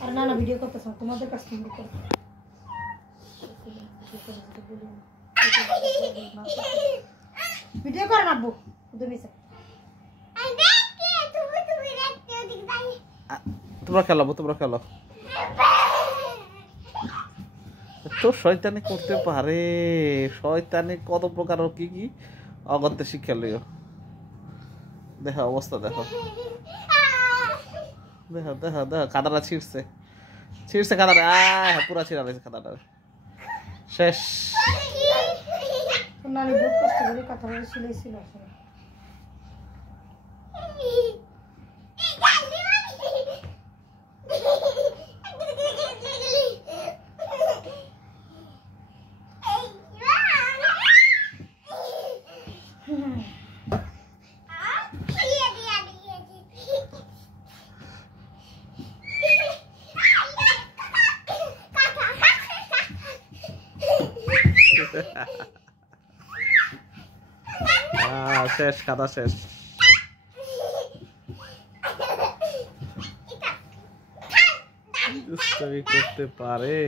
আর না না ভিডিও করতেছ তোমাদের কাছে ভিডিও করো ভিডিও কর নাবু তুমি তোমরা খেলো তো শয়তানি করতে পারে শয়তানি কত প্রকার কি কি অগত্যে শিক্ষা লইও দেখো অবস্থা দেখো কাদাটা ছিঁড়ছে কাদাটা পুরা ছিঁড়া রয়েছে কাদাটা শেষ নানি বহুত কষ্ট করে কথা বলে সিলাইছিল আসলে শেষ কাদা শেষ দুষ্টামি করতে পারে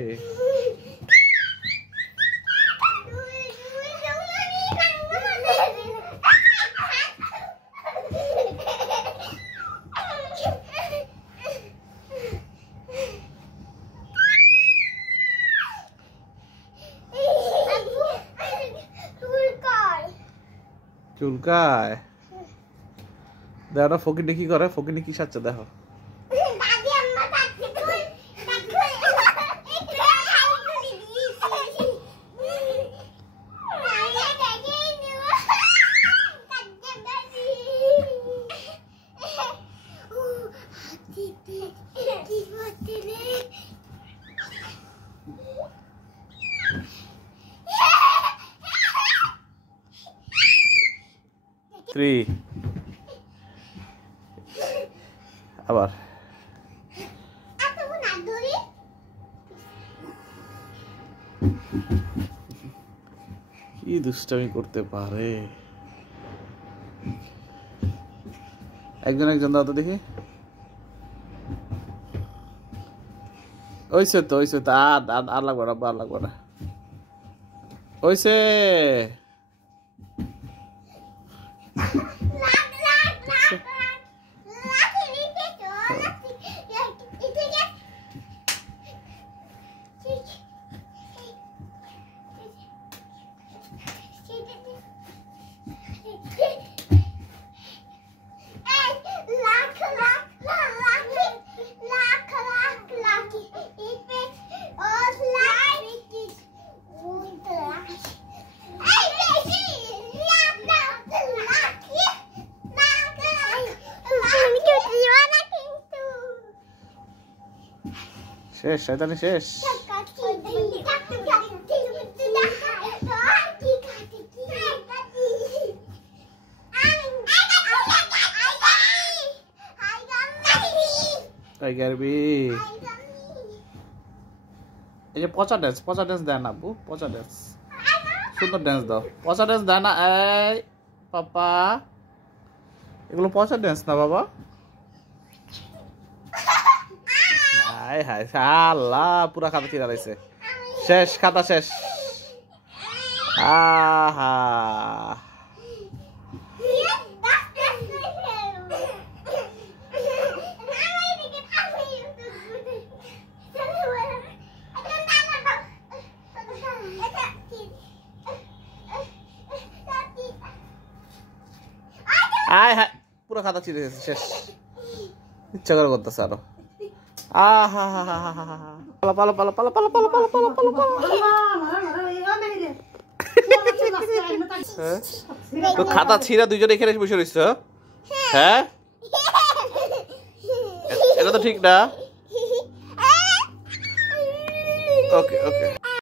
চুলকায় দেখো ফকিনি কি করে ফকিনি কি সাচ্ছে দেখো আবার কি দুষ্টামি করতে পারে একজন দাও তো দেখি ওইসে তো আর লাগবে না ওইসে শেষ শয়তানি শেষ এই যে পচা ড্যান্স দেয় না পচা ড্যান্স সুন্দর ড্যান্স দাও পচা ড্যান্স দেয় না এই পাপা এগুলো পচা ড্যান্স না বাবা হায় হায় আল্লাহ পুরা খাতা চিরা রয়েছে শেষ খাতা শেষ আহা আয় হায় পুরা খাতা চিরে গেছে শেষ ইচ্ছা করে করতেছে আরো আহা হা হা হা হা পালা তো খাতা ছিঁড়া দুইজনে এখানে বসে রইছ হ্যাঁ এটা তো ঠিক না ওকে